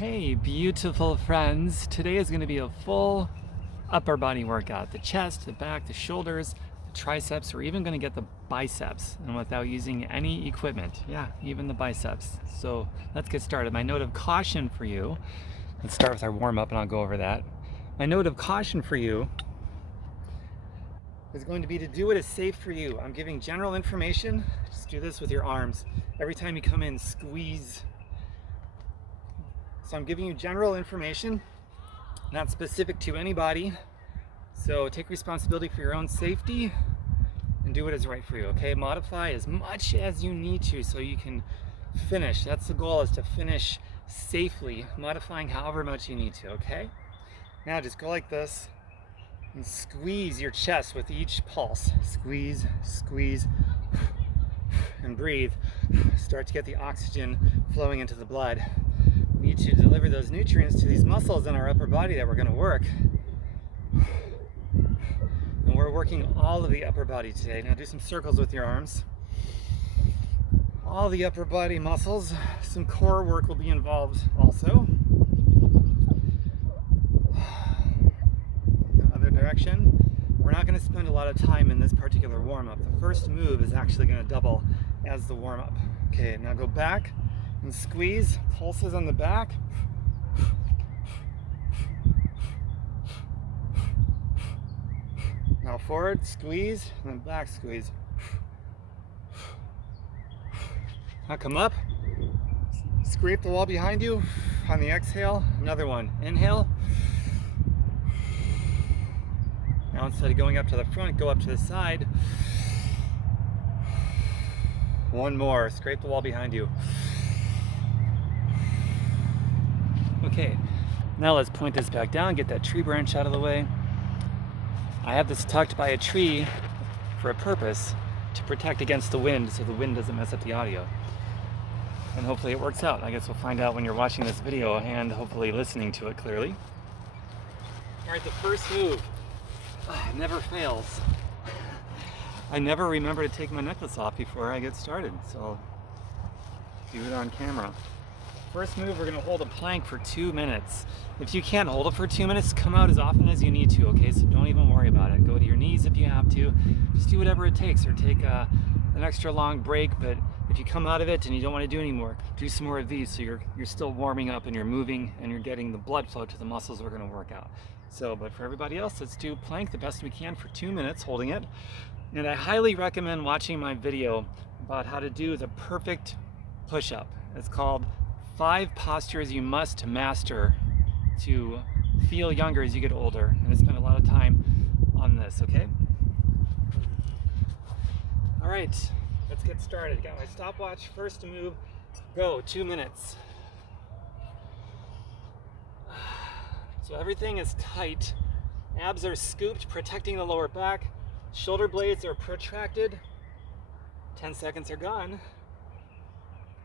Hey, beautiful friends. Today is going to be a full upper body workout. The chest, the back, the shoulders, the triceps. We're even going to get the biceps and without using any equipment. Yeah, even the biceps. So let's get started. My note of caution for you, let's start with our warm up and I'll go over that. My note of caution for you is going to be to do what is safe for you. I'm giving general information. Just do this with your arms. Every time you come in, squeeze. So I'm giving you general information, not specific to anybody. So take responsibility for your own safety and do what is right for you, okay? Modify as much as you need to so you can finish. That's the goal, is to finish safely, modifying however much you need to, okay? Now just go like this and squeeze your chest with each pulse. Squeeze, squeeze, and breathe. Start to get the oxygen flowing into the blood. We need to deliver those nutrients to these muscles in our upper body that we're going to work. And we're working all of the upper body today. Now do some circles with your arms. All the upper body muscles. Some core work will be involved also. Other direction. We're not going to spend a lot of time in this particular warm-up. The first move is actually going to double as the warm-up. Okay, now go back and squeeze, pulses on the back. Now forward, squeeze, and then back squeeze. Now come up, scrape the wall behind you. On the exhale, another one. Inhale. Now instead of going up to the front, go up to the side. One more, scrape the wall behind you. Okay, now let's point this back down, get that tree branch out of the way. I have this tucked by a tree for a purpose, to protect against the wind so the wind doesn't mess up the audio. And hopefully it works out. I guess we'll find out when you're watching this video and hopefully listening to it clearly. All right, the first move, never fails. I never remember to take my necklace off before I get started, so do it on camera. First move, we're gonna hold a plank for 2 minutes. If you can't hold it for 2 minutes, come out as often as you need to, okay? So don't even worry about it. Go to your knees if you have to. Just do whatever it takes, or take an extra long break, but if you come out of it and you don't wanna do any more, do some more of these so you're still warming up and you're moving and you're getting the blood flow to the muscles we're gonna work out. So, but for everybody else, let's do plank the best we can for 2 minutes, holding it. And I highly recommend watching my video about how to do the perfect push-up. It's called 5 postures you must master to feel younger as you get older. And I spend a lot of time on this, okay? All right, let's get started. Got my stopwatch. First move, go, 2 minutes. So everything is tight. Abs are scooped, protecting the lower back. Shoulder blades are protracted. 10 seconds are gone.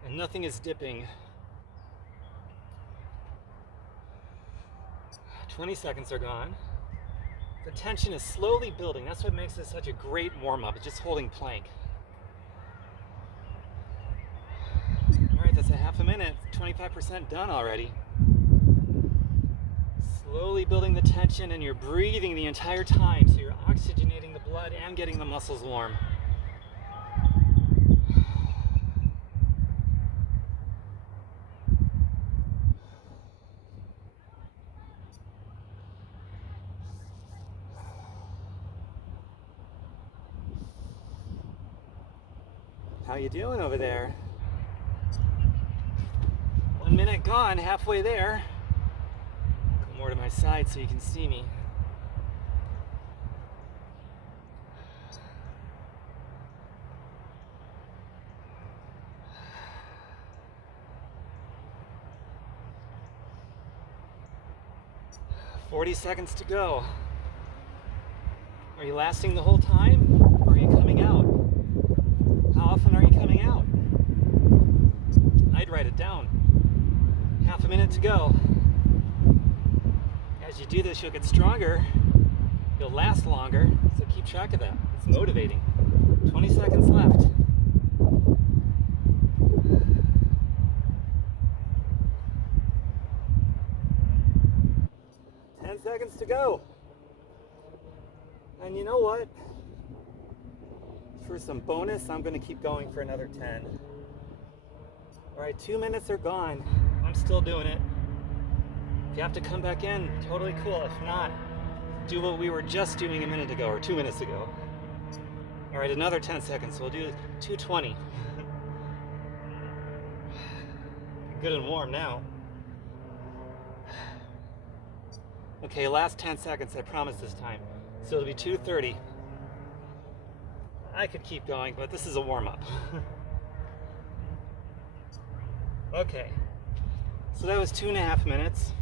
And nothing is dipping. 20 seconds are gone. The tension is slowly building. That's what makes this such a great warm-up. It's just holding plank. All right, that's a half a minute. 25% done already. Slowly building the tension, and you're breathing the entire time, so you're oxygenating the blood and getting the muscles warm. How you doing over there? 1 minute gone, halfway there. Come more to my side so you can see me. "40 seconds to go. Are you lasting the whole time, or are you coming out? How often are you coming out?" I'd write it down. Half a minute to go. As you do this, you'll get stronger. You'll last longer, so keep track of that. It's motivating. 20 seconds left. seconds to go. And you know what? For some bonus, I'm gonna keep going for another 10. All right, 2 minutes are gone. I'm still doing it. If you have to come back in, totally cool. If not, do what we were just doing a minute ago or 2 minutes ago. All right, another 10 seconds. So we'll do 220. Good and warm now. Okay, last 10 seconds, I promise this time. So it'll be 230. I could keep going, but this is a warm-up. Okay, so that was 2.5 minutes.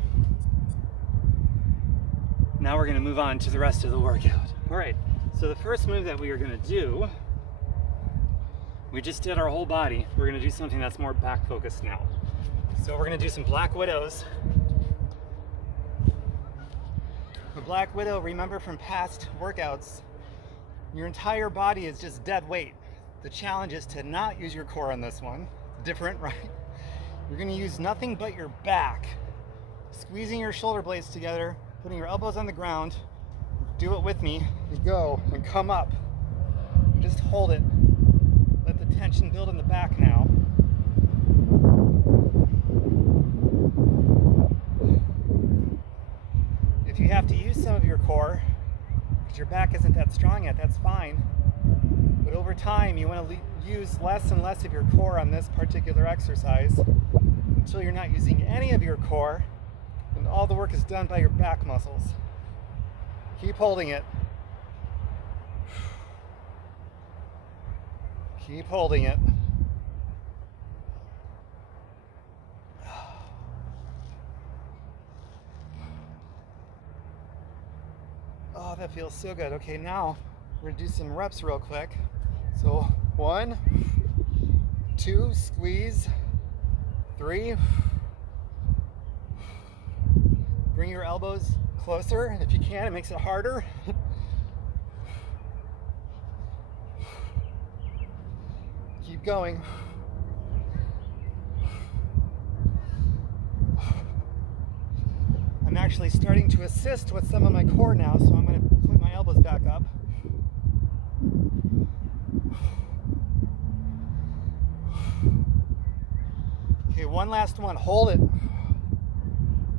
Now we're gonna move on to the rest of the workout. All right, so the first move that we are gonna do, we just did our whole body. We're gonna do something that's more back focused now. So we're gonna do some Black Widows. The Black Widow, remember from past workouts, your entire body is just dead weight. The challenge is to not use your core on this one. Different, right? You're gonna use nothing but your back. Squeezing your shoulder blades together, putting your elbows on the ground. Do it with me. You go and come up. You just hold it. Let the tension build in the back now. If you have to use some of your core, because your back isn't that strong yet, that's fine. But over time, you want to use less and less of your core on this particular exercise until you're not using any of your core and all the work is done by your back muscles. Keep holding it. Keep holding it. Oh, that feels so good. Okay, now we're gonna do some reps real quick. So 1, 2, squeeze, 3. Bring your elbows closer if you can. It makes it harder. Keep going. I'm actually starting to assist with some of my core now, so I'm going to put my elbows back up. Okay, one last one. Hold it.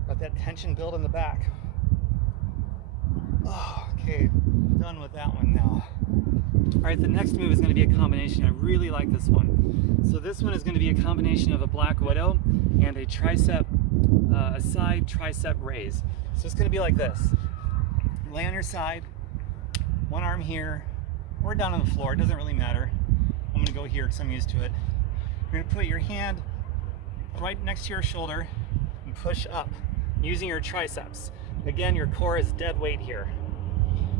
Let that tension build in the back. Oh, okay, done with that one now. All right, the next move is going to be a combination. I really like this one. So this one is going to be a combination of a Black Widow and a tricep, a side tricep raise. So it's going to be like this. Lay on your side, one arm here, or down on the floor, it doesn't really matter. I'm going to go here because I'm used to it. You're going to put your hand right next to your shoulder and push up using your triceps. Again, your core is dead weight here.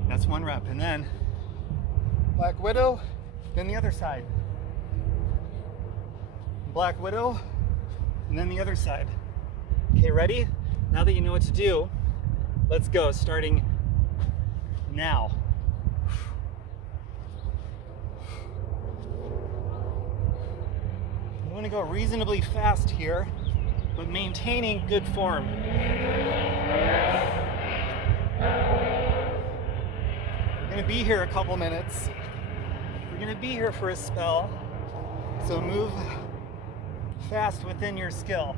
That's one rep. And then Black Widow, then the other side. Black Widow, and then the other side. Okay, ready? Now that you know what to do, let's go, starting now. You want to go reasonably fast here, but maintaining good form. We're going to be here a couple minutes. We're going to be here for a spell, so move fast within your skill.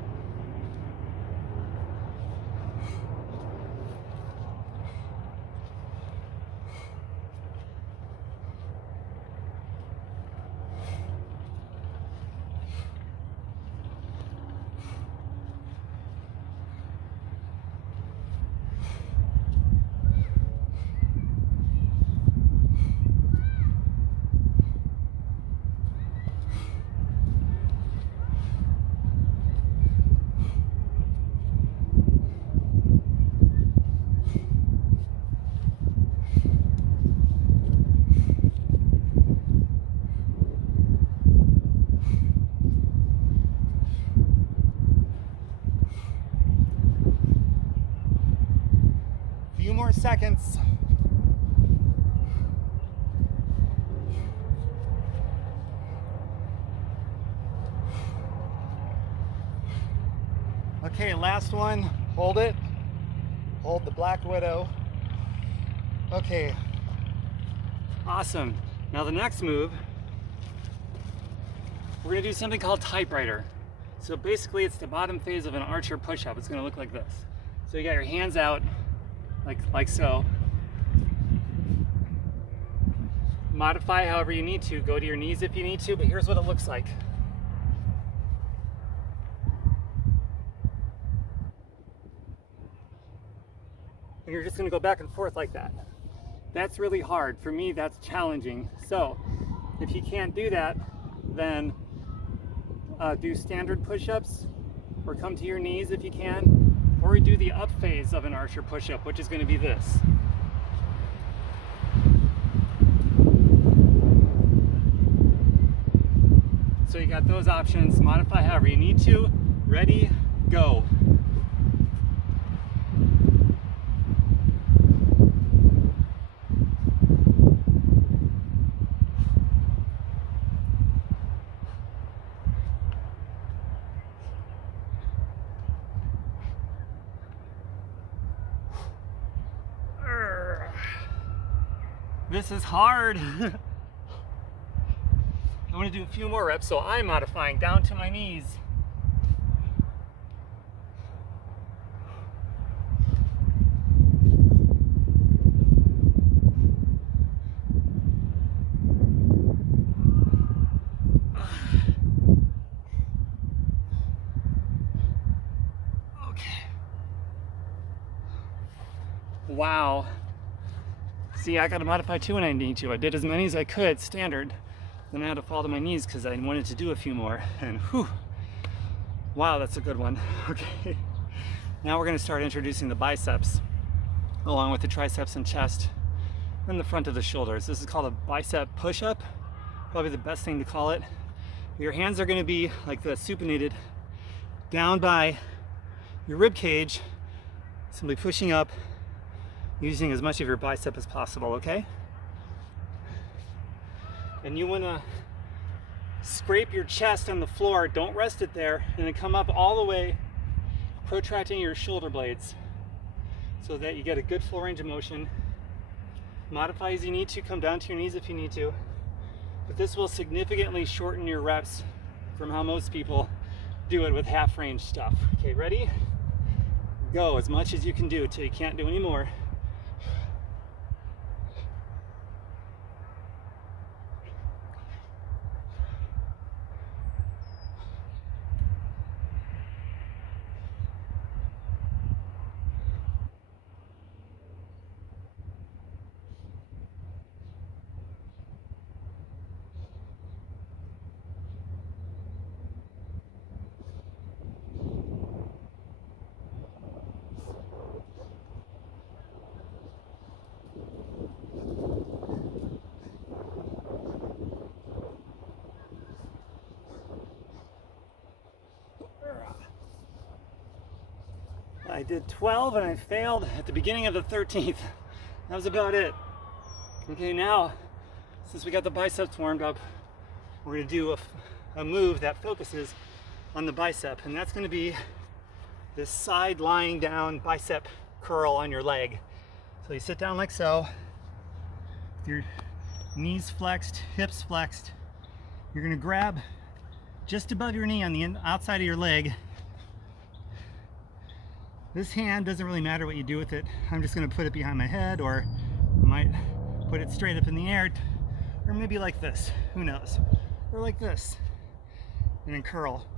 Few more seconds. Okay, last one. Hold it. Hold the Black Widow. Okay. Awesome. Now the next move, we're gonna do something called typewriter. So basically it's the bottom phase of an archer push-up. It's gonna look like this. So you got your hands out, like so. Modify however you need to, go to your knees if you need to, but here's what it looks like. And you're just gonna go back and forth like that. That's really hard. For me, that's challenging. So if you can't do that, then do standard push-ups, or come to your knees if you can, or do the up phase of an archer push-up, which is gonna be this. So you got those options. Modify however you need to. Ready, go. This is hard. I want to do a few more reps, so I'm modifying down to my knees. Okay. Wow. See, I got to modify too when I need to. I did as many as I could, standard. Then I had to fall to my knees because I wanted to do a few more. And whew, wow, that's a good one. Okay, now we're going to start introducing the biceps, along with the triceps and chest, and the front of the shoulders. This is called a bicep push-up, probably the best thing to call it. Your hands are going to be like this, supinated, down by your rib cage, simply pushing up, using as much of your bicep as possible, okay? And you wanna scrape your chest on the floor, don't rest it there, and then come up all the way, protracting your shoulder blades so that you get a good full range of motion. Modify as you need to, come down to your knees if you need to, but this will significantly shorten your reps from how most people do it with half range stuff. Okay, ready? Go as much as you can do until you can't do any more. I did 12 and I failed at the beginning of the 13th. That was about it. Okay, now, since we got the biceps warmed up, we're gonna do a move that focuses on the bicep, and that's gonna be this side lying down bicep curl on your leg. So you sit down like so, with your knees flexed, hips flexed. You're gonna grab just above your knee on the outside of your leg. This hand doesn't really matter what you do with it. I'm just gonna put it behind my head, or I might put it straight up in the air, or maybe like this, who knows? Or like this, and then curl.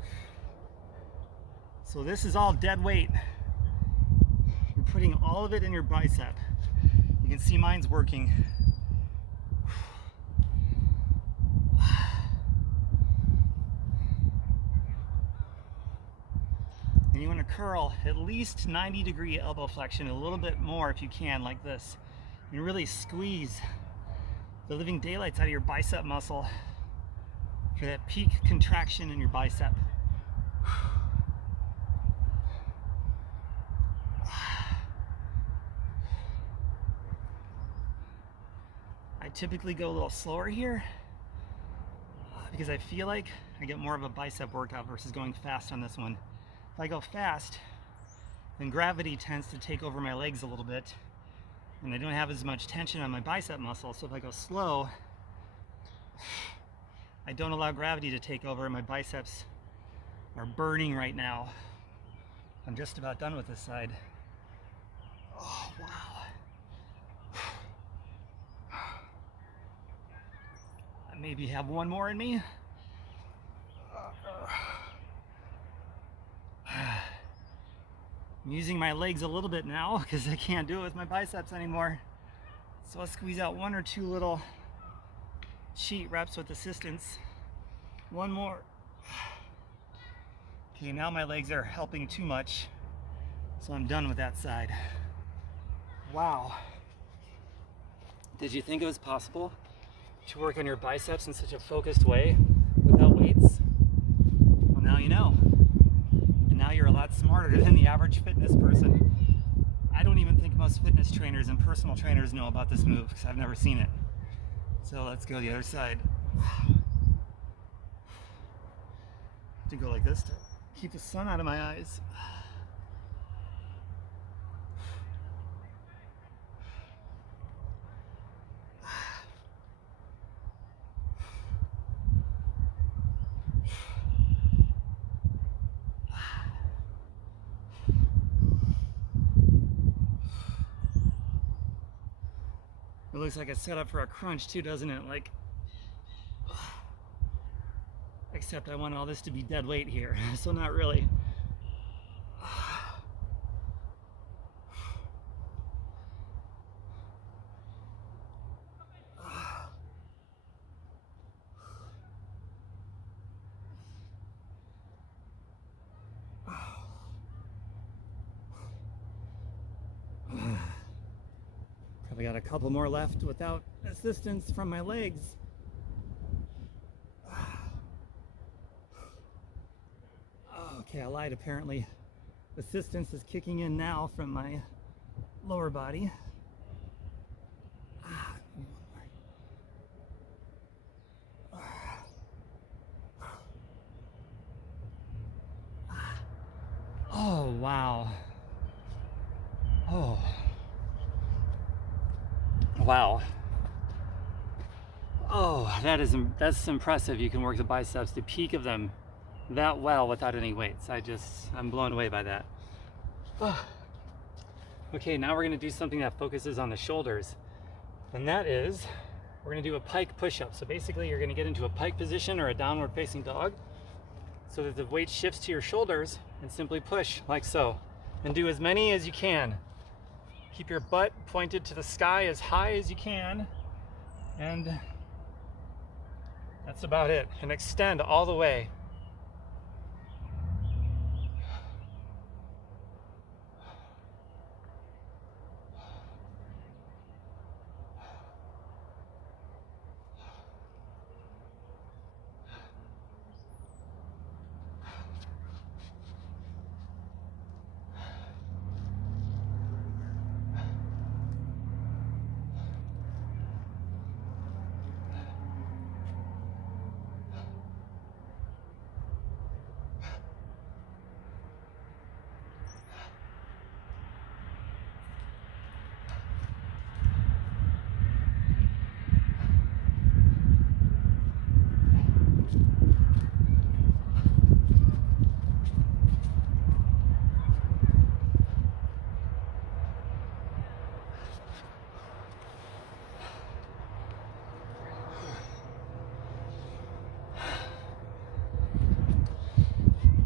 So this is all dead weight. You're putting all of it in your bicep. You can see mine's working. And you want to curl at least 90-degree elbow flexion, a little bit more if you can, like this. And really squeeze the living daylights out of your bicep muscle for that peak contraction in your bicep. I typically go a little slower here because I feel like I get more of a bicep workout versus going fast on this one. If I go fast, then gravity tends to take over my legs a little bit, and I don't have as much tension on my bicep muscle. So if I go slow, I don't allow gravity to take over. My biceps are burning right now. I'm just about done with this side. Oh, wow. I maybe have one more in me. I'm using my legs a little bit now because I can't do it with my biceps anymore. So I'll squeeze out one or two little cheat reps with assistance. One more. Okay, now my legs are helping too much, so I'm done with that side. Wow. Did you think it was possible to work on your biceps in such a focused way without weights? Well, now you know. And now you're a lot smarter than the average fitness person. I don't even think most fitness trainers and personal trainers know about this move because I've never seen it. So let's go the other side. To go like this to keep the sun out of my eyes. It looks like it's set up for a crunch too, doesn't it? Like, except I want all this to be dead weight here, so not really. Probably got a couple more left without assistance from my legs. Okay, I lied apparently. Assistance is kicking in now from my lower body. Oh, wow. Oh. Wow. Oh, that's impressive. You can work the biceps, the peak of them, that well without any weights. I'm blown away by that. Oh. Okay, now we're gonna do something that focuses on the shoulders. And that is, we're gonna do a pike push-up. So basically you're gonna get into a pike position or a downward facing dog so that the weight shifts to your shoulders and simply push like so. And do as many as you can. Keep your butt pointed to the sky as high as you can. And that's about it. And extend all the way.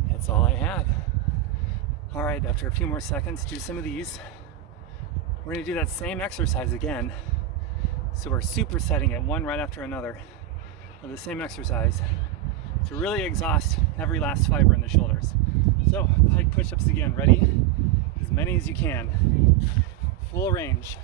That's all I had. All right, after a few more seconds, do some of these. We're gonna do that same exercise again. So we're supersetting it one right after another of the same exercise to really exhaust every last fiber in the shoulders. So pike push-ups again, ready? As many as you can. Full range.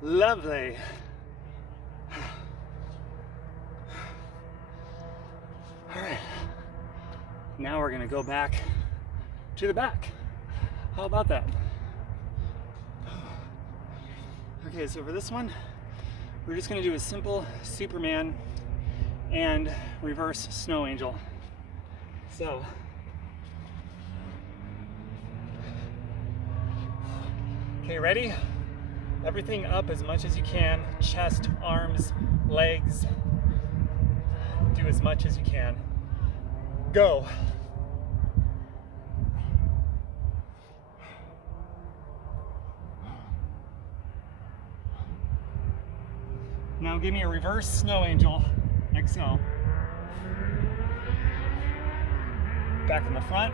Lovely. All right. Now we're gonna go back to the back. How about that? Okay, so for this one, we're just gonna do a simple Superman and reverse snow angel. So, okay, ready? Everything up as much as you can. Chest, arms, legs. Do as much as you can. Go. Now give me a reverse snow angel. Exhale. Back in the front.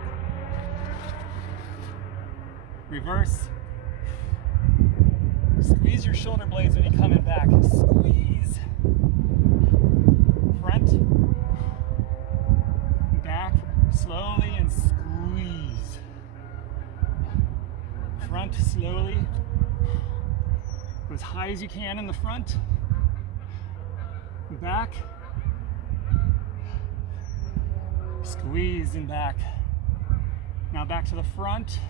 Reverse. Squeeze your shoulder blades when you come in back. Squeeze. Front. Back. Slowly and squeeze. Front slowly. Go as high as you can in the front. Back. Squeeze and back. Now back to the front.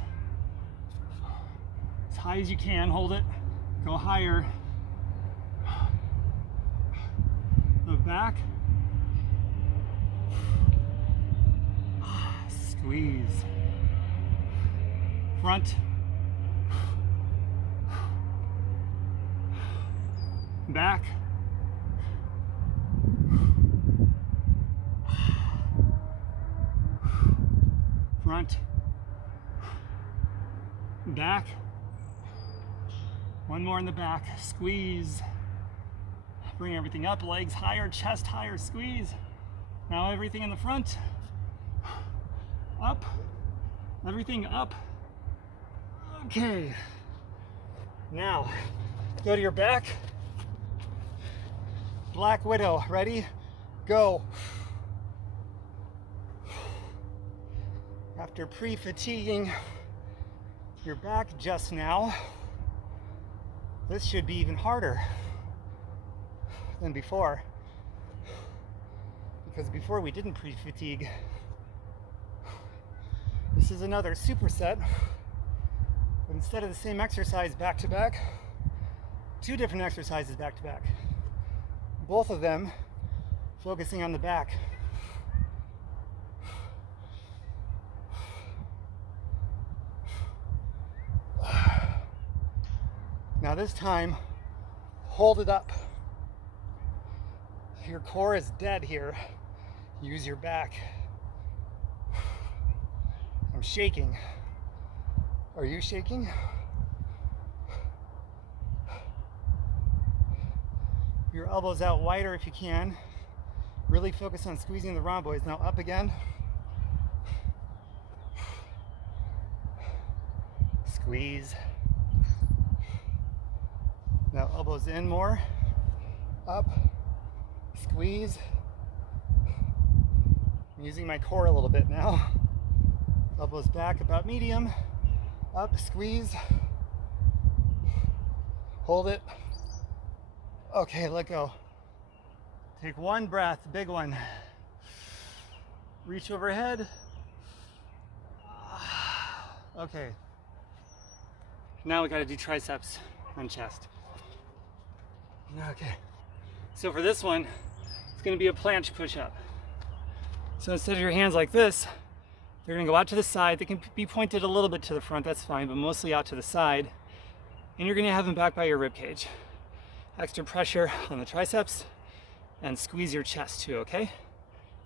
As high as you can, hold it. Go higher. Go back. Squeeze. Front. Back. Front. Back. One more in the back. Squeeze. Bring everything up. Legs higher, chest higher. Squeeze. Now everything in the front. Up. Everything up. Okay. Now, go to your back. Black Widow. Ready? Go. After pre-fatiguing your back just now, this should be even harder than before. Because before we didn't pre-fatigue. This is another superset, but instead of the same exercise back to back, 2 different exercises back to back. Both of them focusing on the back. Now this time, hold it up. Your core is dead here. Use your back. I'm shaking. Are you shaking? Your elbows out wider if you can. Really focus on squeezing the rhomboids. Now up again. Squeeze. Now elbows in more. Up. Squeeze. I'm using my core a little bit now. Elbows back about medium. Up, squeeze. Hold it. Okay, let go. Take one breath, big one. Reach overhead. Okay. Now we gotta do triceps and chest. Okay. So for this one, it's gonna be a planche push-up. So instead of your hands like this, they're gonna go out to the side. They can be pointed a little bit to the front, that's fine, but mostly out to the side. And you're gonna have them back by your rib cage. Extra pressure on the triceps and squeeze your chest too, okay?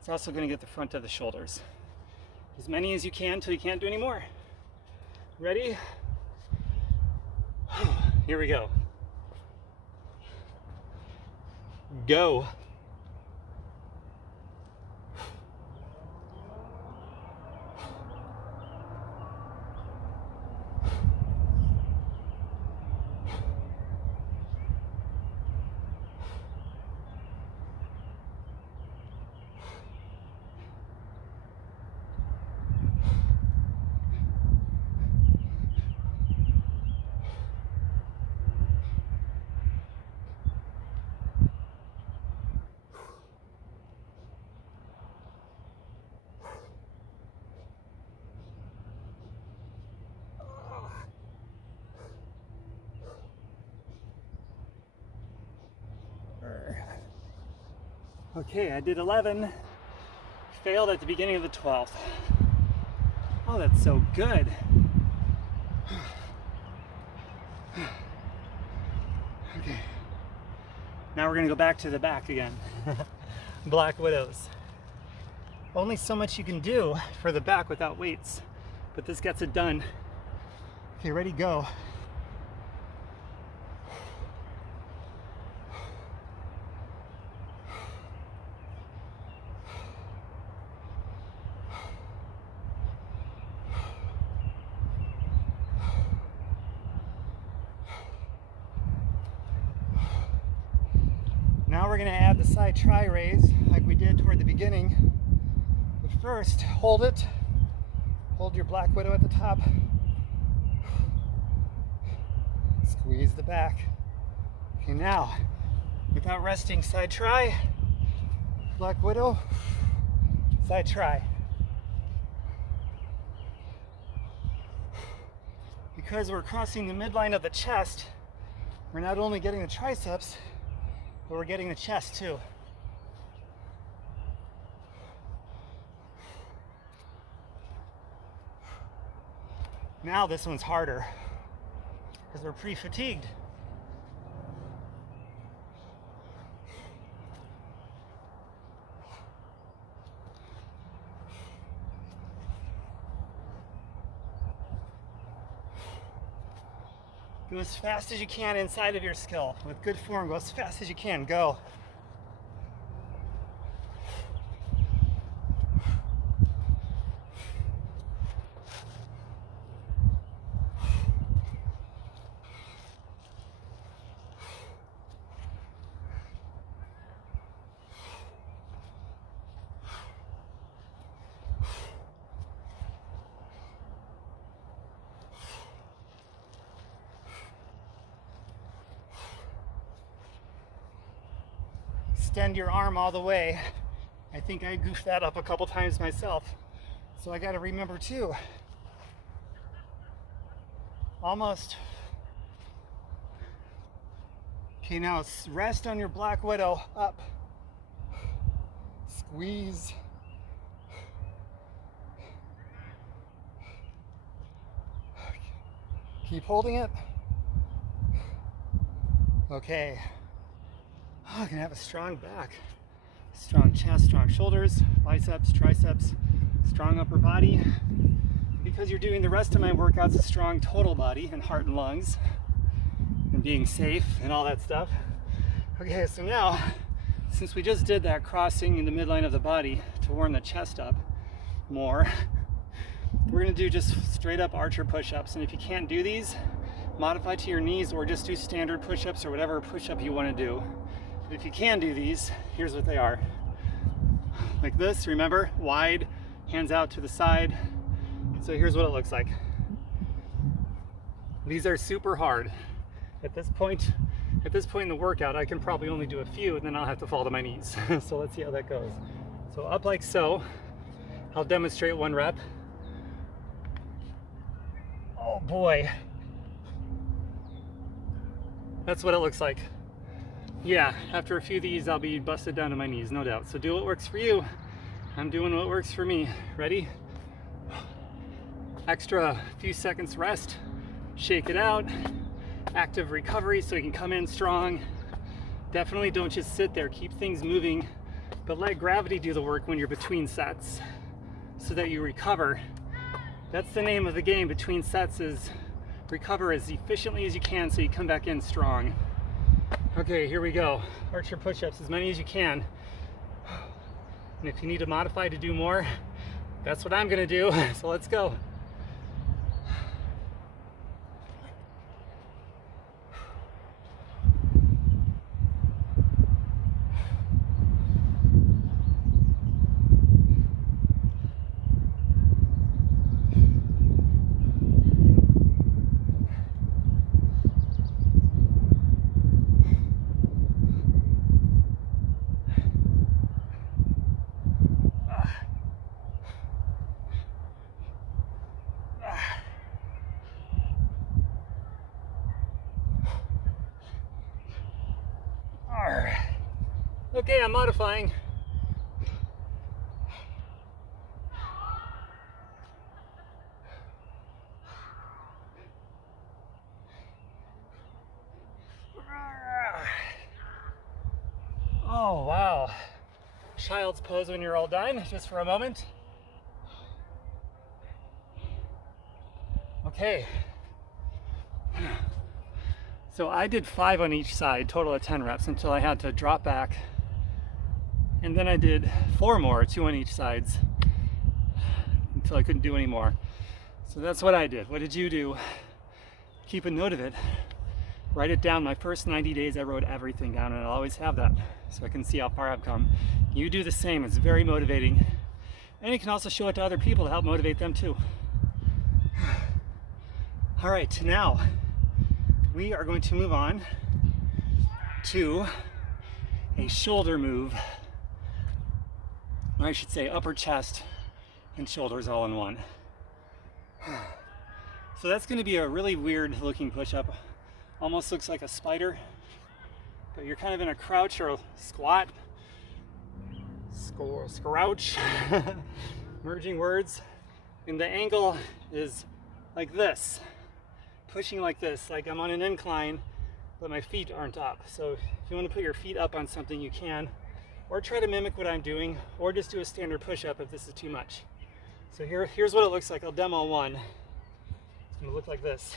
It's also gonna get the front of the shoulders. As many as you can until you can't do any more. Ready? Here we go. Go. Okay, I did 11, failed at the beginning of the 12th. Oh, that's so good. Okay, now we're gonna go back to the back again. Black Widows. Only so much you can do for the back without weights, but this gets it done. Okay, ready, go. Now we're gonna add the side try raise like we did toward the beginning. But first, hold it. Hold your Black Widow at the top. Squeeze the back. Okay, now, without resting, side try. Black Widow, side try. Because we're crossing the midline of the chest, we're not only getting the triceps, but we're getting the chest too. Now this one's harder because we're pretty fatigued. Go as fast as you can inside of your skill. With good form, go as fast as you can. Go. Extend your arm all the way. I think I goofed that up a couple times myself. So I got to remember too. Almost. Okay, now rest on your Black Widow. Up. Squeeze. Keep holding it. Okay. Oh, I'm gonna have a strong back, strong chest, strong shoulders, biceps, triceps, strong upper body. Because you're doing the rest of my workouts a strong total body and heart and lungs and being safe and all that stuff. Okay, so now, since we just did that crossing in the midline of the body to warm the chest up more, we're gonna do just straight up archer push-ups. And if you can't do these, modify to your knees or just do standard push-ups or whatever push-up you wanna do. If you can do these, here's what they are. Like this, remember, wide, hands out to the side. So here's what it looks like. These are super hard. At this point in the workout, I can probably only do a few and then I'll have to fall to my knees. So let's see how that goes. So up like so. I'll demonstrate one rep. Oh boy. That's what it looks like. Yeah, after a few of these, I'll be busted down to my knees, no doubt. So do what works for you. I'm doing what works for me. Ready? Extra few seconds rest. Shake it out. Active recovery so you can come in strong. Definitely don't just sit there. Keep things moving, but let gravity do the work when you're between sets so that you recover. That's the name of the game between sets, is recover as efficiently as you can so you come back in strong. Okay, here we go. Archer push-ups, as many as you can. And if you need to modify to do more, that's what I'm gonna do. So let's go. Okay, I'm modifying. child's pose when you're all done, just for a moment. Okay. So I did 5 on each side, total of 10 reps, until I had to drop back. And then I did 4 more, 2 on each sides, until I couldn't do any more. So that's what I did. What did you do? Keep a note of it. Write it down. My first 90 days I wrote everything down, and I'll always have that so I can see how far I've come. You do the same. It's very motivating. And you can also show it to other people to help motivate them too. All right, now we are going to move on to a shoulder move. Or I should say upper chest and shoulders all in one. So that's going to be a really weird looking push-up. Almost looks like a spider, but you're kind of in a crouch or a squat. Scrouch. Merging words. And the angle is like this. Pushing like this, like I'm on an incline, but my feet aren't up. So if you want to put your feet up on something, you can, or try to mimic what I'm doing, or just do a standard push-up if this is too much. So here's what it looks like. I'll demo one. It's going to look like this.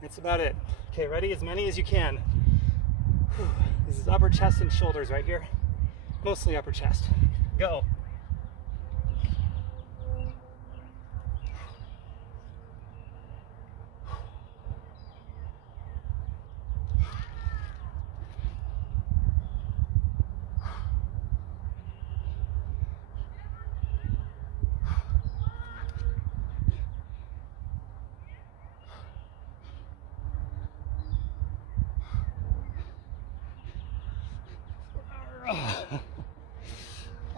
That's about it. Okay, ready? As many as you can. This is upper chest and shoulders right here. Mostly upper chest. Go.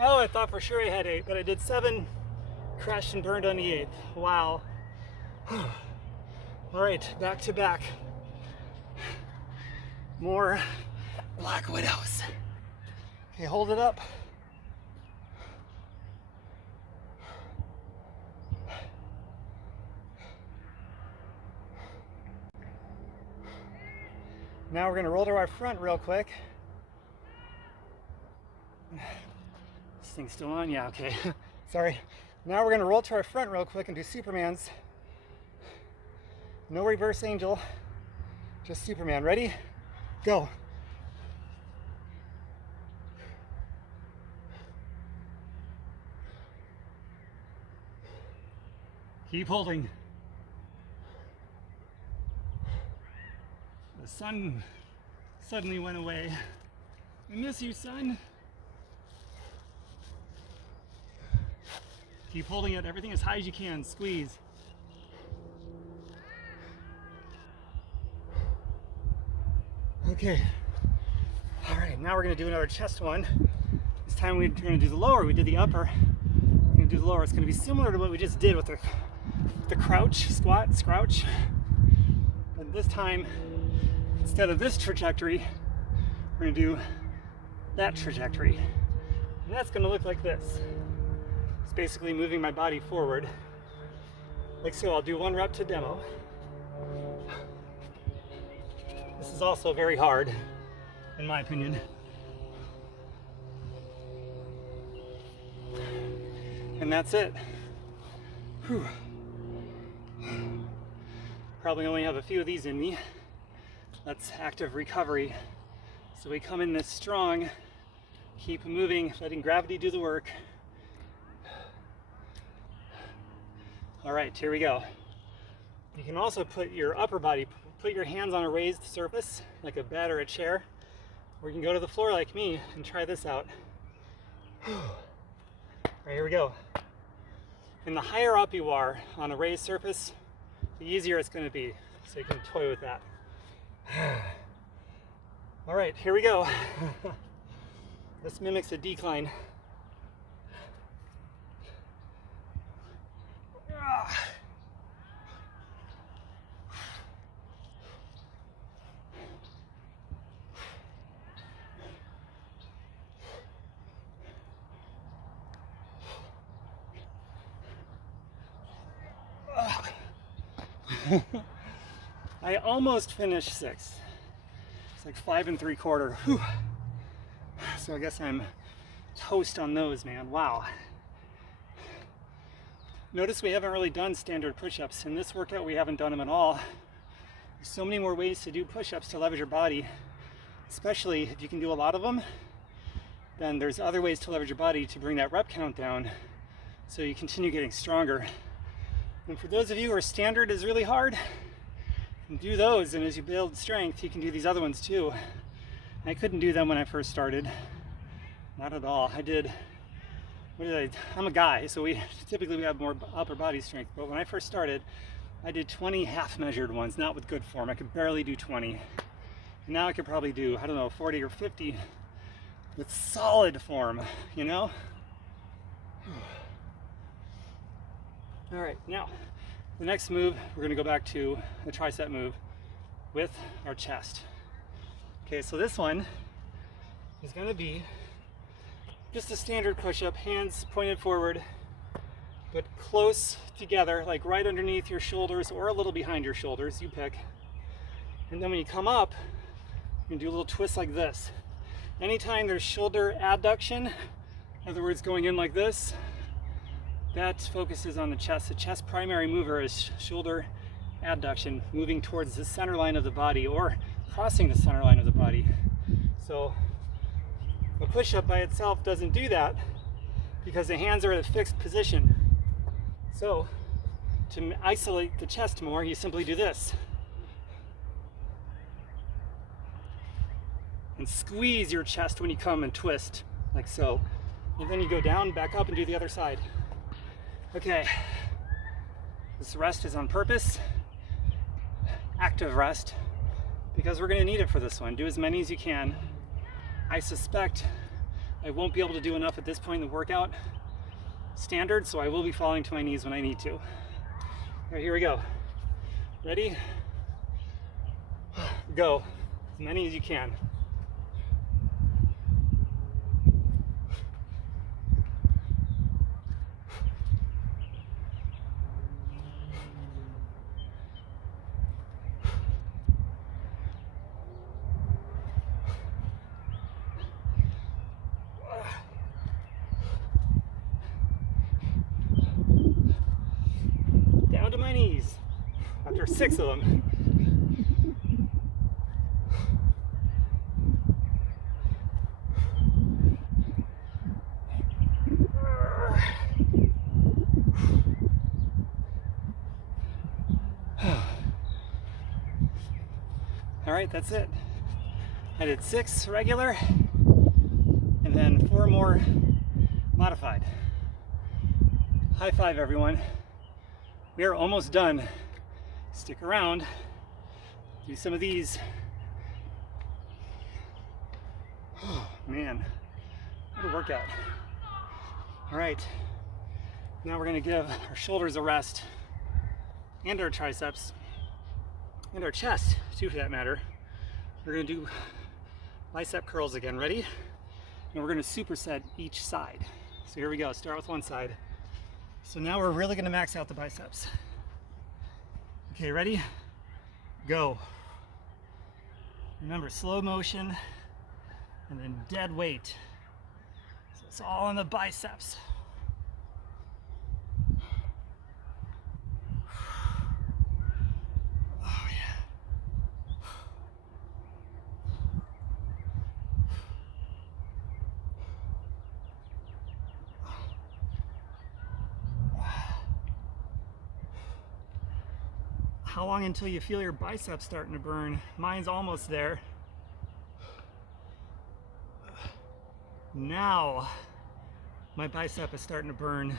Oh, I thought for sure I had 8, but I did 7, crashed and burned on the 8th. Wow. All right, back to back. More Black Widows. Okay, hold it up. Now we're gonna roll to our front real quick. This thing's still on? Yeah, okay. Sorry. Now we're gonna roll to our front real quick and do Supermans. No reverse angel, just Superman. Ready? Go. Keep holding. The sun suddenly went away. I miss you, sun. Keep holding it, everything as high as you can. Squeeze. Okay. All right, now we're gonna do another chest one. This time we're gonna do the lower. We did the upper. We're gonna do the lower. It's gonna be similar to what we just did with the crouch, squat, scrouch. But this time, instead of this trajectory, we're gonna do that trajectory. And that's gonna look like this. It's basically moving my body forward. Like so, I'll do 1 rep to demo. This is also very hard, in my opinion. And that's it. Whew. Probably only have a few of these in me. That's active recovery. So we come in this strong, keep moving, letting gravity do the work. All right, here we go. You can also put your upper body, put your hands on a raised surface, like a bed or a chair, or you can go to the floor like me and try this out. All right, here we go. And the higher up you are on a raised surface, the easier it's going to be. So you can toy with that. All right, here we go. This mimics a decline. I almost finished 6. It's like 5 3/4. Whew. So I guess I'm toast on those, man. Wow. Notice we haven't really done standard push-ups. In this workout, we haven't done them at all. There's so many more ways to do push-ups to leverage your body, especially if you can do a lot of them. Then there's other ways to leverage your body to bring that rep count down so you continue getting stronger. And for those of you where standard is really hard, you can do those, and as you build strength, you can do these other ones too. I couldn't do them when I first started. Not at all. I'm a guy, so we typically have more upper body strength, but when I first started, I did 20 half measured ones, not with good form. I could barely do 20. And now I could probably do, 40 or 50 with solid form, you know? All right, now, the next move, we're gonna go back to the tricep move with our chest. Okay, so this one is gonna be just a standard push-up, hands pointed forward, but close together, like right underneath your shoulders or a little behind your shoulders, you pick. And then when you come up, you can do a little twist like this. Anytime there's shoulder adduction, in other words, going in like this, that focuses on the chest. The chest primary mover is shoulder adduction, moving towards the center line of the body or crossing the center line of the body. So a push-up by itself doesn't do that because the hands are at a fixed position. So to isolate the chest more, you simply do this. And squeeze your chest when you come and twist, like so. And then you go down, back up, and do the other side. Okay, this rest is on purpose, active rest, because we're gonna need it for this one. Do as many as you can. I suspect I won't be able to do enough at this point in the workout standard, so I will be falling to my knees when I need to. All right, here we go. Ready? Go, as many as you can. Down to my knees after 6 of them. All right, that's it. I did 6 regular and then 4 more modified. High five, everyone. We are almost done. Stick around, do some of these. Oh, man, what a workout. All right, now we're gonna give our shoulders a rest and our triceps and our chest too, for that matter. We're gonna do bicep curls again. Ready? And we're gonna superset each side. So here we go, start with one side. So now we're really gonna max out the biceps. Okay, ready? Go. Remember, slow motion and then dead weight. So it's all on the biceps. Oh yeah. How long until you feel your biceps starting to burn? Mine's almost there. Now my bicep is starting to burn.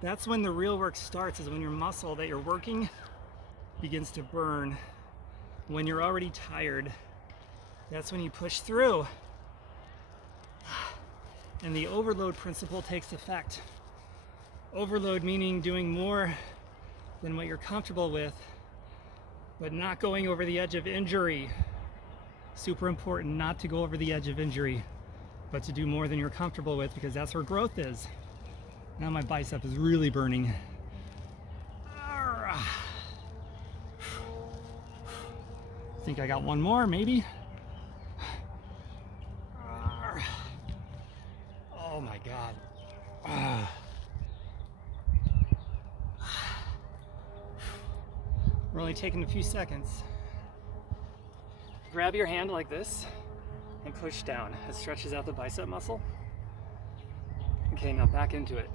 That's when the real work starts, is when your muscle that you're working begins to burn. When you're already tired, that's when you push through. And the overload principle takes effect. Overload meaning doing more than what you're comfortable with, but not going over the edge of injury. Super important not to go over the edge of injury, but to do more than you're comfortable with, because that's where growth is. Now my bicep is really burning. think I got one more, maybe. Oh my God. We're only taking a few seconds. Grab your hand like this and push down. It stretches out the bicep muscle. Okay, now back into it.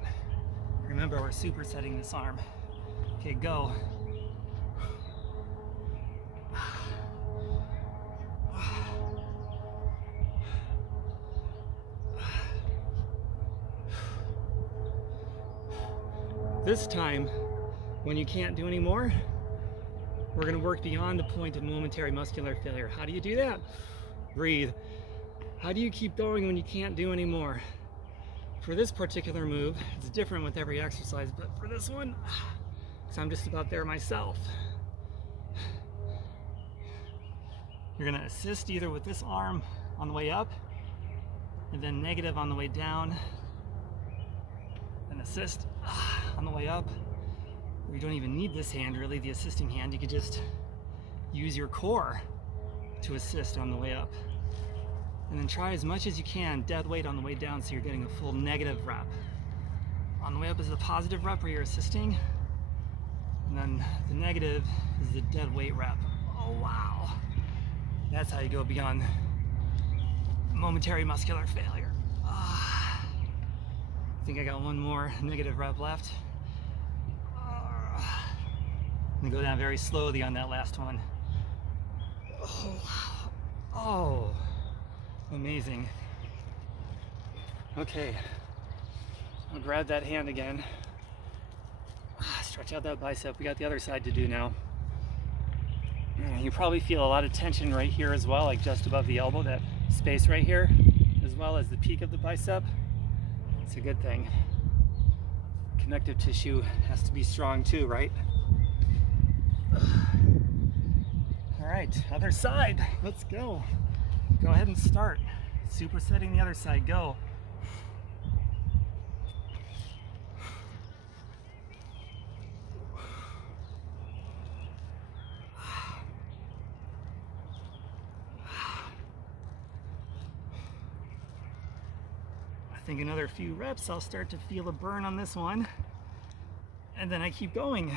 Remember, we're supersetting this arm. Okay, go. This time, when you can't do any more, we're going to work beyond the point of momentary muscular failure. How do you do that? Breathe. How do you keep going when you can't do any more? For this particular move, it's different with every exercise, but for this one, because I'm just about there myself, you're going to assist either with this arm on the way up, and then negative on the way down, and assist on the way up. You don't even need this hand, really, the assisting hand. You could just use your core to assist on the way up. And then try as much as you can, dead weight on the way down, so you're getting a full negative rep. On the way up is the positive rep where you're assisting, and then the negative is the dead weight rep. Oh, wow. That's how you go beyond momentary muscular failure. I think I got one more negative rep left. I'm gonna go down very slowly on that last one. Oh, wow. Oh, amazing. Okay, I'll grab that hand again. Stretch out that bicep. We got the other side to do now. You probably feel a lot of tension right here as well, like just above the elbow, that space right here, as well as the peak of the bicep. It's a good thing. Connective tissue has to be strong too, right? All right, other side, let's go. Go ahead and start. Supersetting the other side, go. I think another few reps, I'll start to feel a burn on this one. And then I keep going.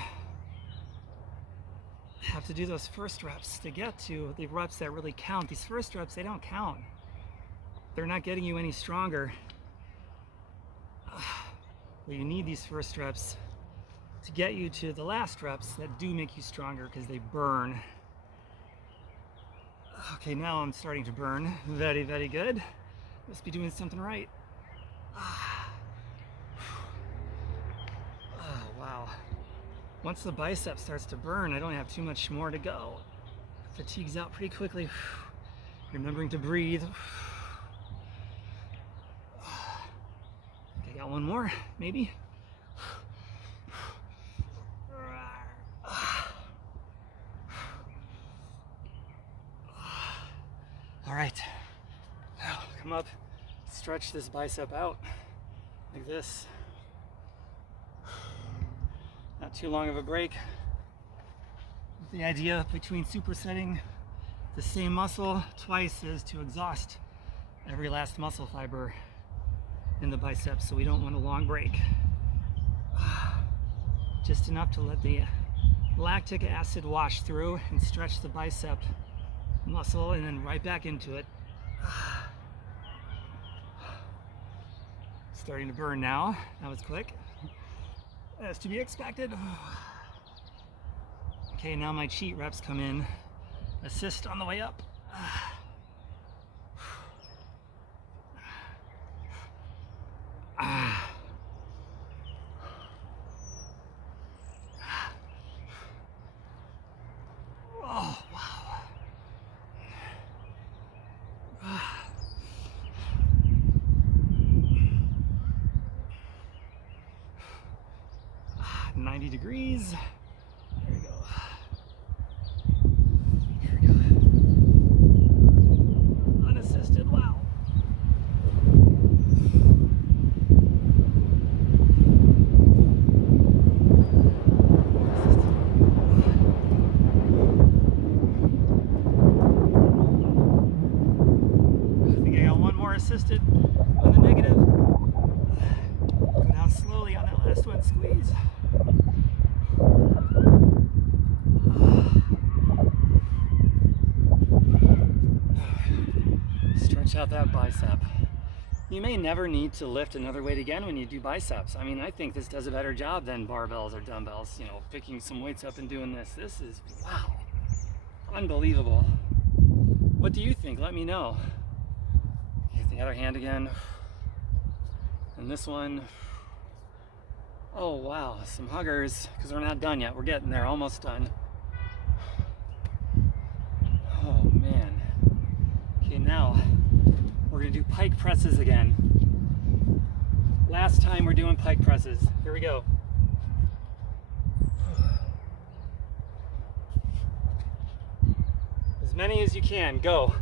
Have to do those first reps to get to the reps that really count. These first reps, they don't count. They're not getting you any stronger. But you need these first reps to get you to the last reps that do make you stronger because they burn. Okay, now I'm starting to burn. Very, very good. Must be doing something right. Oh, wow. Once the bicep starts to burn, I don't have too much more to go. Fatigue's out pretty quickly. Remembering to breathe. Okay, got one more, maybe. All right, now come up, stretch this bicep out like this. Not too long of a break. The idea between supersetting the same muscle twice is to exhaust every last muscle fiber in the biceps, so we don't want a long break. Just enough to let the lactic acid wash through and stretch the bicep muscle, and then right back into it. Starting to burn now. That was quick. As to be expected. Okay, now my cheat reps come in. Assist on the way up. 90 degrees. There we go. Here we go. Unassisted, wow. more assisted on the negative. Go down slowly on that last one, squeeze. Stretch out that bicep. You may never need to lift another weight again when you do biceps. I mean, I think this does a better job than barbells or dumbbells, you know, picking some weights up and doing this. This is, wow, unbelievable. What do you think? Let me know. Okay, the other hand again. And this one. Oh, wow, some huggers, because we're not done yet. We're getting there, almost done. Oh, man. Okay, now we're gonna do pike presses again. Last time we're doing pike presses. Here we go. As many as you can, go.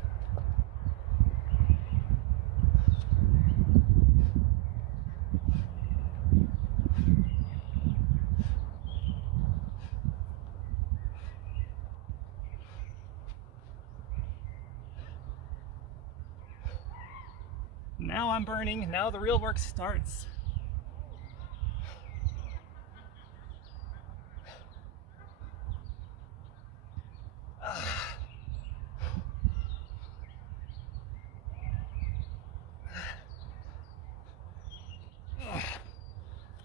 Now I'm burning, now the real work starts.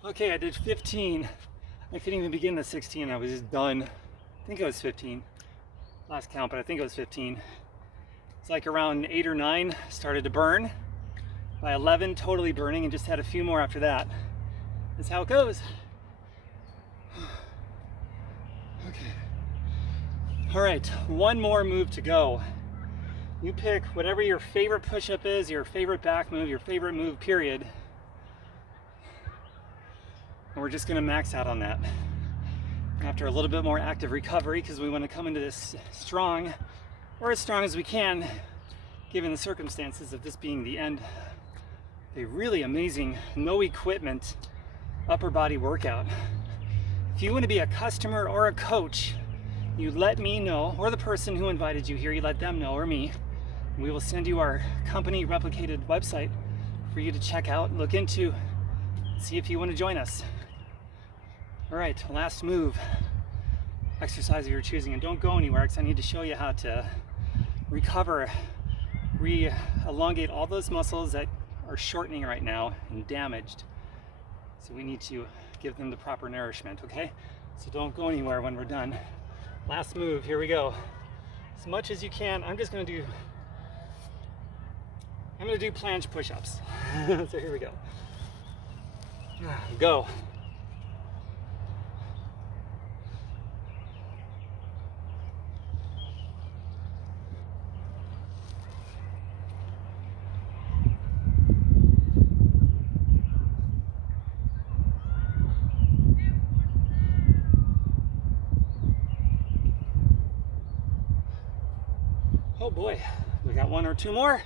Okay, I did 15. I couldn't even begin the 16, I was just done. I think it was 15. Last count, but I think it was 15. It's like around 8 or 9, started to burn. By 11, totally burning, and just had a few more after that. That's how it goes. Okay. All right, one more move to go. You pick whatever your favorite push-up is, your favorite back move, your favorite move, period. And we're just gonna max out on that. After a little bit more active recovery, because we want to come into this strong, or as strong as we can, given the circumstances of this being the end. A really amazing, no equipment, upper body workout. If you want to be a customer or a coach, you let me know, or the person who invited you here, you let them know, or me. We will send you our company replicated website for you to check out, look into, see if you want to join us. All right, last move, exercise of your choosing, and don't go anywhere because I need to show you how to recover, elongate all those muscles that are shortening right now and damaged. So we need to give them the proper nourishment, okay? So don't go anywhere when we're done. Last move, here we go. As much as you can, I'm gonna do planche push-ups. So here we go. Go. Oh boy, we got one or two more.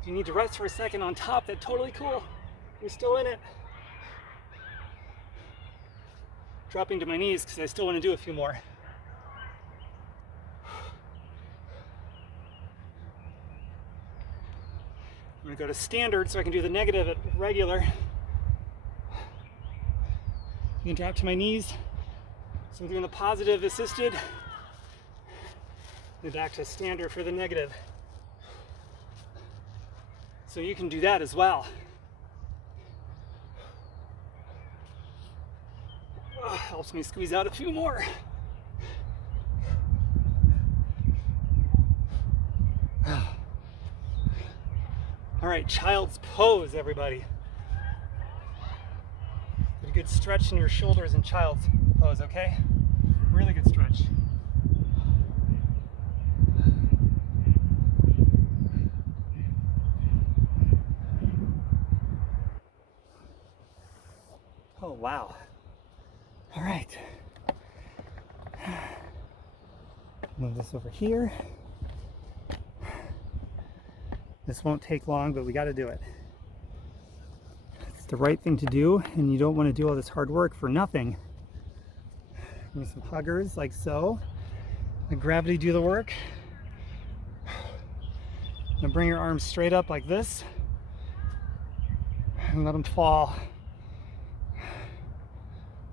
If you need to rest for a second on top, that's totally cool. You're still in it. Dropping to my knees because I still want to do a few more. I'm going to go to standard so I can do the negative at regular. You can drop to my knees. So I'm doing the positive assisted. And back to standard for the negative. So you can do that as well. Helps me squeeze out a few more. All right, child's pose, everybody. Get a good stretch in your shoulders in child's pose, okay? Really good stretch. Oh, wow. All right. Move this over here. This won't take long, but we got to do it. It's the right thing to do, and you don't want to do all this hard work for nothing. Give me some huggers like so. Let gravity do the work. Now bring your arms straight up like this and let them fall.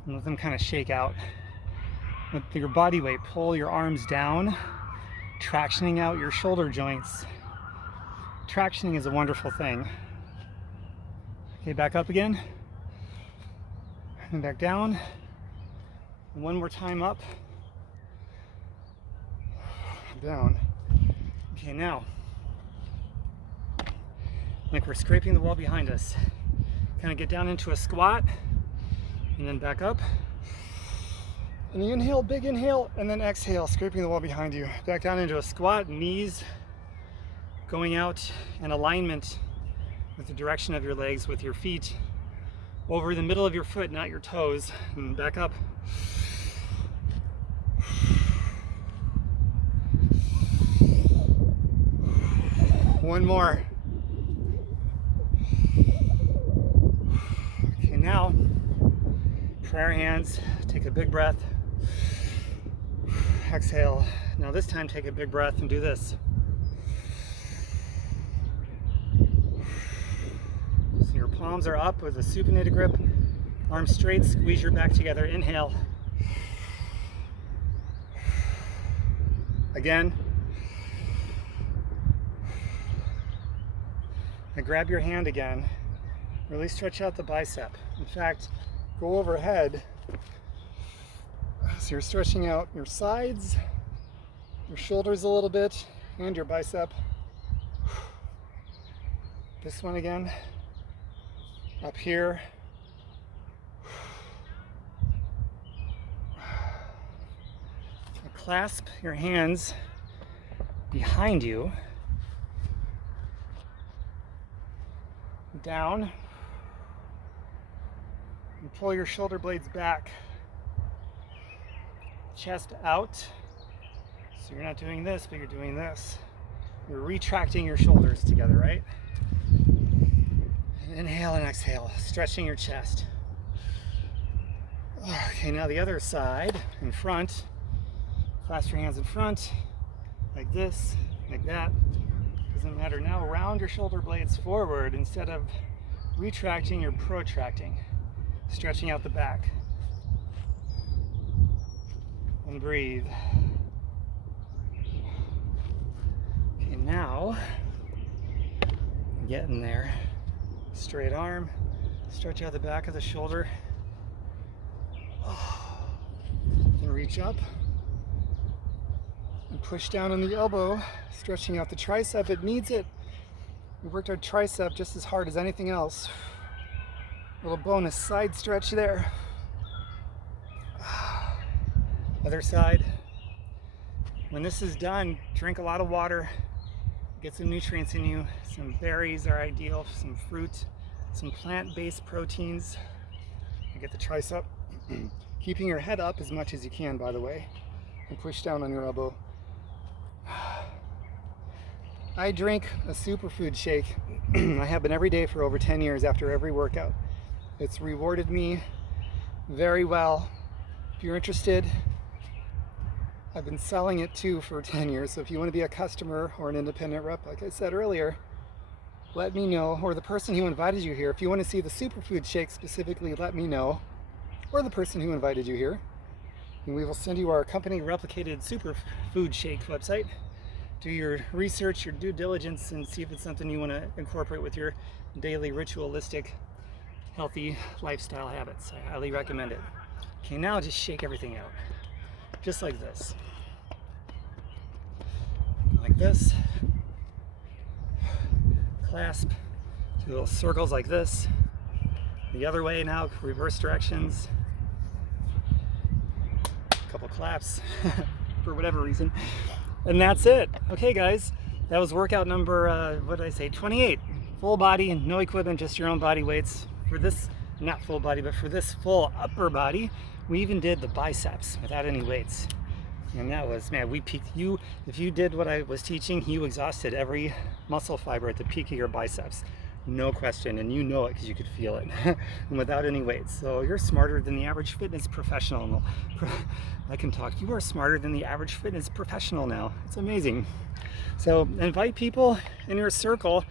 And let them kind of shake out. With your body weight, pull your arms down, tractioning out your shoulder joints. Tractioning is a wonderful thing. Okay, back up again. And back down. And one more time up. Down. Okay, now, like we're scraping the wall behind us. Kind of get down into a squat, and then back up. And you inhale, big inhale, and then exhale, scraping the wall behind you. Back down into a squat, knees going out in alignment with the direction of your legs, with your feet over the middle of your foot, not your toes. And back up. One more. Okay, now, prayer hands, take a big breath. Exhale. Now this time take a big breath and do this. So your palms are up with a supinated grip. Arms straight, squeeze your back together. Inhale. Again. Now grab your hand again. Really stretch out the bicep. In fact, go overhead. So you're stretching out your sides, your shoulders a little bit, and your bicep. This one again. Up here. So clasp your hands behind you. Down. And pull your shoulder blades back. Chest out. So you're not doing this, but you're doing this. You're retracting your shoulders together, right? And inhale and exhale, stretching your chest. Okay, now the other side, in front. Clasp your hands in front, like this, like that. Doesn't matter. Now round your shoulder blades forward. Instead of retracting, you're protracting. Stretching out the back. And breathe. Okay, now, get in there. Straight arm. Stretch out the back of the shoulder. Then reach up. And push down on the elbow, stretching out the tricep. It needs it. We worked our tricep just as hard as anything else. A little bonus side stretch there. Other side. When this is done, drink a lot of water. Get some nutrients in you. Some berries are ideal, some fruit, some plant-based proteins. Get the tricep. Keeping your head up as much as you can, by the way. And push down on your elbow. I drink a superfood shake. I have been every day for over 10 years after every workout. It's rewarded me very well. If you're interested, I've been selling it too for 10 years. So if you want to be a customer or an independent rep, like I said earlier, let me know. Or the person who invited you here. If you want to see the superfood shake specifically, let me know. Or the person who invited you here. And we will send you our company replicated Superfood Shake website. Do your research, your due diligence, and see if it's something you want to incorporate with your daily ritualistic, healthy lifestyle habits. I highly recommend it. Okay, now just shake everything out. Just like this. Like this. Clasp. Do little circles like this. The other way now, reverse directions. Couple claps for whatever reason, and that's it. Okay guys, that was workout number what did I say, 28. Full body, no equipment, just your own body weights. For this, not full body, but for this full upper body, we even did the biceps without any weights. And that was, man, we peaked. If you did what I was teaching, you exhausted every muscle fiber at the peak of your biceps. No question, and you know it because you could feel it, and without any weights. So you're smarter than the average fitness professional. I can talk. You are smarter than the average fitness professional now. It's amazing. So invite people in your circle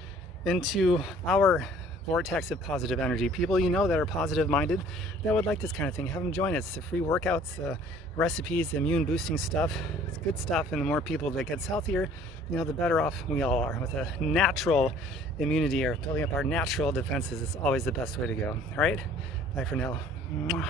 into our vortex of positive energy. People you know that are positive minded, that would like this kind of thing. Have them join us. The free workouts, recipes, immune boosting stuff. It's good stuff. And the more people that gets healthier, you know, the better off we all are. With a natural immunity or building up our natural defenses, it's always the best way to go. All right, bye for now. Mwah.